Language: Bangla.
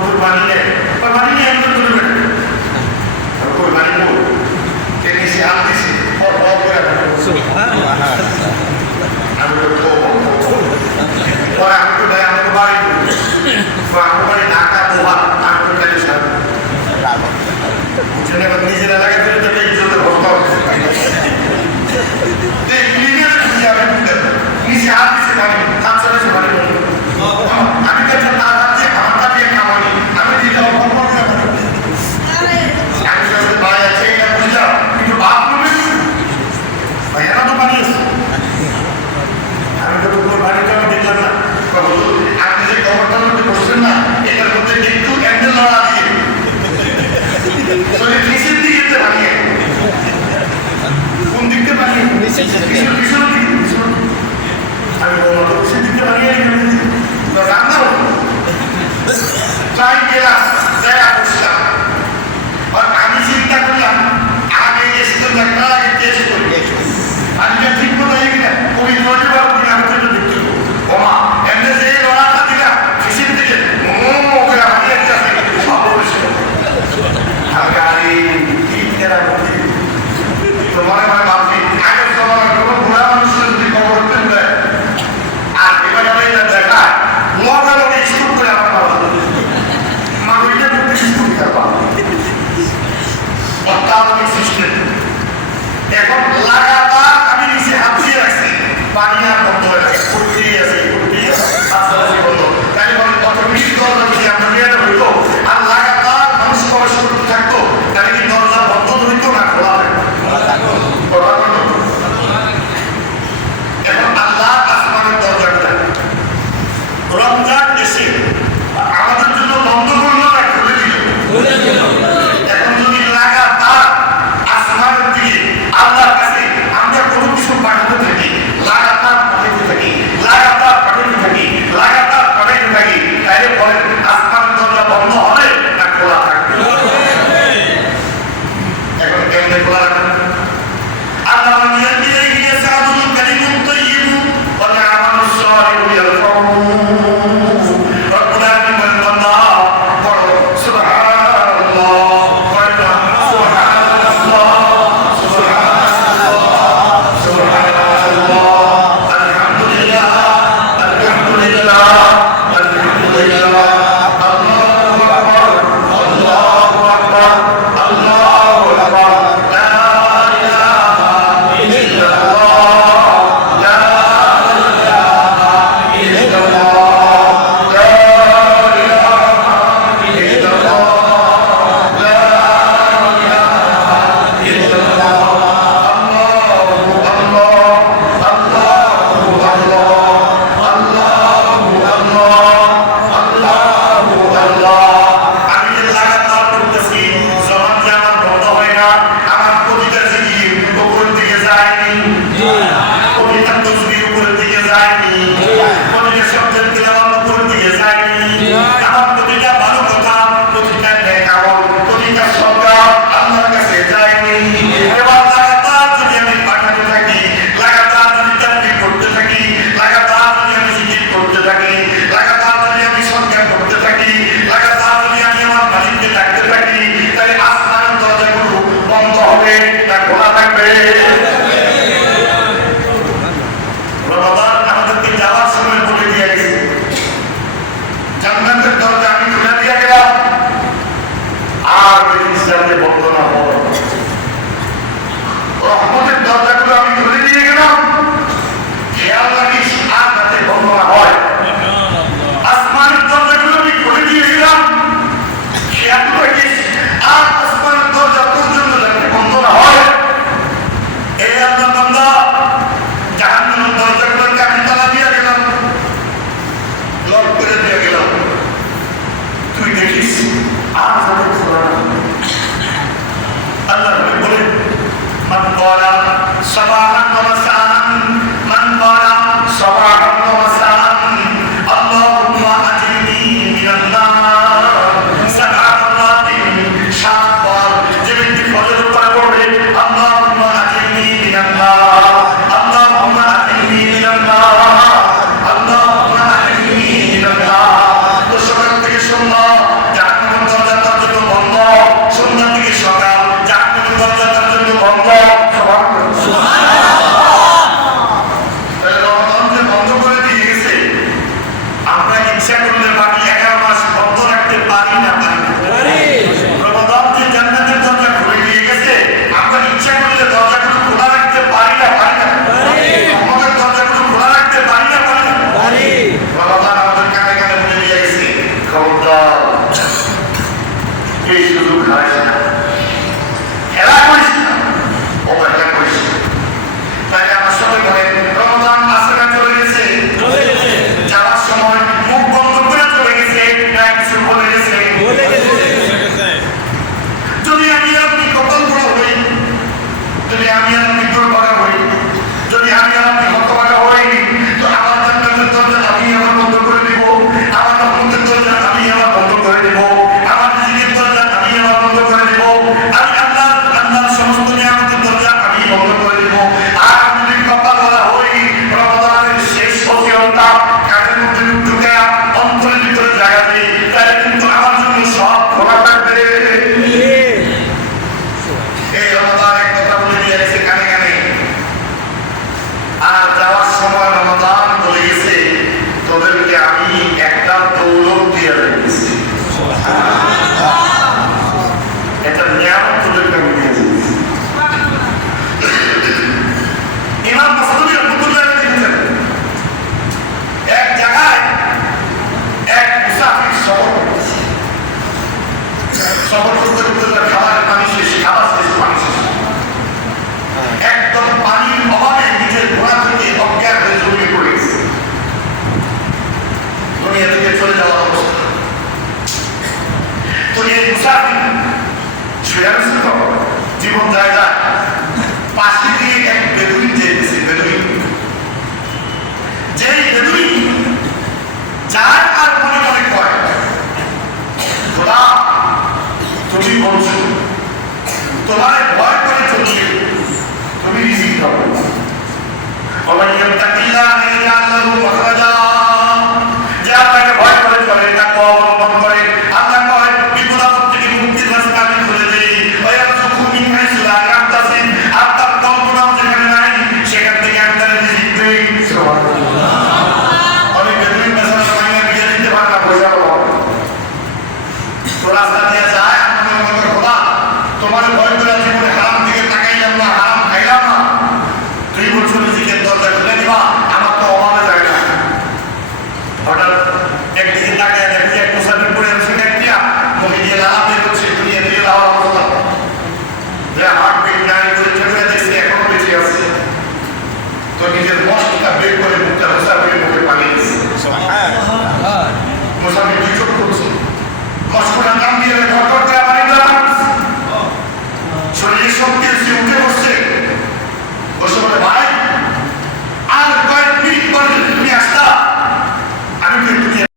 कुर्बानी है कुर्बानी नहीं हम लोग में और कुर्बानी को कहने से आते से और बहुत बड़ा हम लोग को और हमको दया हमको बारी और हमको बड़ी नाका बोहा हमको कहीं सब मुझे ने बदली से लगा कि तो कहीं इज्जत होता हो देख लीजिए किया है नीचे हाथ से मारे हाथ से मारे আমি তো না আছে হাতটা দিয়ে কামাই আমি দিতে অপর করে আমি যদি ভাই আছে এটা বুঝলাম কিন্তু বাপ বলে ভাইরা তো বানিয়েছে আমি তো পুরো বাড়িটা দেখলাম না আপনি যে খবরটার মধ্যে বসছেন না এটার মধ্যে একটু অ্যাঙ্গেল লড়া দিয়ে তাহলে নিচের দিকে বানিয়ে কোন দিকতে বানিয়ে পিছন দিকে আমি বললাম সেদিকে বানিয়ে রান্না ট্রাই গেলাম যাই বসলাম আর আমি চিন্তা করলাম আগে এসে দেখা আগে টেস্ট করি আজকে ঠিক মতো হয়ে গেলে ওই নজর করে আমি তো দেখতে ওমা এমনি যে লড়াটা দিলাম ফিসির থেকে ওকে আমি একটা গাড়ি ঠিক কেনা করছি তোমার আমার ভাবছি আগে তোমার কোনো বুড়া মানুষের যদি খবর দেয় আর এবার আমি এটা দেখা মজার ওকে স্টুপ করে আমার বাবা মাগুরিটা করতে স্টুপ করবা অত্যাধুনিক সিস্টেম এখন লাগাতার আমি নিচে হাত দিয়ে রাখছি পানি আর বন্ধ হয়ে গেছে করতেই আছে আস্তে আস্তে বন্ধ তাই বলেন অটোমেটিক দরজা যদি আমরা নিয়ে হইতো আর লাগাতার মানুষ প্রবেশ করতে থাকতো তাহলে কি দরজা বন্ধ হইতো না খোলা থাকতো এখন আল্লাহ আসমানের দরজাটা রমজান এসে আমাদের জন্য বন্ধ করলো না খুলে দিল এখন যদি লাগাতার আসমানের দিকে আল্লাহর কাছে আমরা কোনো কিছু পাঠাতে থাকি লাগাতার পাঠাতে থাকি তাহলে বলেন আসমানের দরজা বন্ধ হবে না খোলা থাকবে এখন কেমনে খোলা রাখবেন আল্লাহ নিয়ে দিয়ে গিয়েছে আদুল কালিমুত তাইয়্যিব ওয়া আমালুস সালিহু ইয়ারফাউ রব্বুল আলামিন বান্দা পড়ো সুবহানাল্লাহ পড়ো সুবহানাল্লাহ আলহামদুলিল্লাহ আলহামদুলিল্লাহ আলহামদুলিল্লাহ আল্লাহু আকবার আল্লাহু আকবার আল্লাহু আকবার এই সুযোগ হারাইস না, খেলা করিস না, অবহেলা করিস না। তাই আমার সবাই বলে রমজান আসলে চলে গেছে, যাওয়ার সময় মুখ বন্ধ করে চলে গেছে, কিছু বলে গেছে। যদি আমি আপনি কপাল বড় হই, যদি আমি আপনি দুর্ভাগা হই, যদি আমি আপনি হতভাগা হই, তো আমার জান্নাতের দরজা আমি আমার বন্ধ করে দেব, আমার রহমতের দরজা আমি আমার বন্ধ করে দেব, আমার রিজিকের দরজা আমি আমার বন্ধ করে দেব, আমি আল্লাহর সমস্ত নিয়ামতের দরজা আমি বন্ধ করে দেব। আর আমি যদি কপাল বলা হই, রমজানের শেষ ফজিলতটা কানের মধ্যে ঢুকে অন্তরের ভিতরে জায়গা দিই, তাহলে কিন্তু আমার জন্য সব খোলা থাকবে। এই রমজান এক কথা বলে দিয়েছে কানে কানে, আর যাওয়ার সময় রমজান বলে গেছে তোদেরকে আমি একটা দৌলত দিয়ে রেখেছি, একটা নিয়ামত তোদেরকে আমি দিয়ে দিয়েছি। ইমাম মাসউদ রাহমাতুল্লাহ আলাইহি লিখেছেন, এক জায়গায় এক মুসাফির সফর করতে করতে খাবারের পানি শেষ, খাবার শেষ, পানি শেষ, একদম পানির অভাবে নিজের ঘোড়া থেকে অজ্ঞান হয়ে জড়িয়ে পড়ে গেছে, দুনিয়া থেকে চলে যাওয়ার অবস্থা। তো এই মুসাফির শুয়ে আছে তো জীবন জায়গা, পাশে দিয়ে এক বেদুইন যেতেছে, বেদুইন যেই বেদুইন যার আর মনে মনে কয় খোদা তুমি বলছো তোমার ভয় করে চলছে, তুমি রিজিক দাও, ওমান ইয়াত্তাকিল্লাহ ইয়াজআল লাহু মাখরাজা, যে আল্লাহকে ভয় করে চলে, তাকওয়া অবলম্বন করে, আল্লাহ কয় বিপদ আপদ থেকে মুক্তির রাস্তা আমি খুলে দেই, ওয়া ইয়ারযুকহু মিন হাইসু লা ইয়াহতাসিব, আর তার কল্পনাও যেখানে নাই সেখান থেকে আমি তার রিজিক দেই। সুবহানাল্লাহ। অনেক বেদুইন বেচারা মাইয়া বিয়ে দিতে পারে না, পয়সার অভাব, তো রাস্তা দিয়ে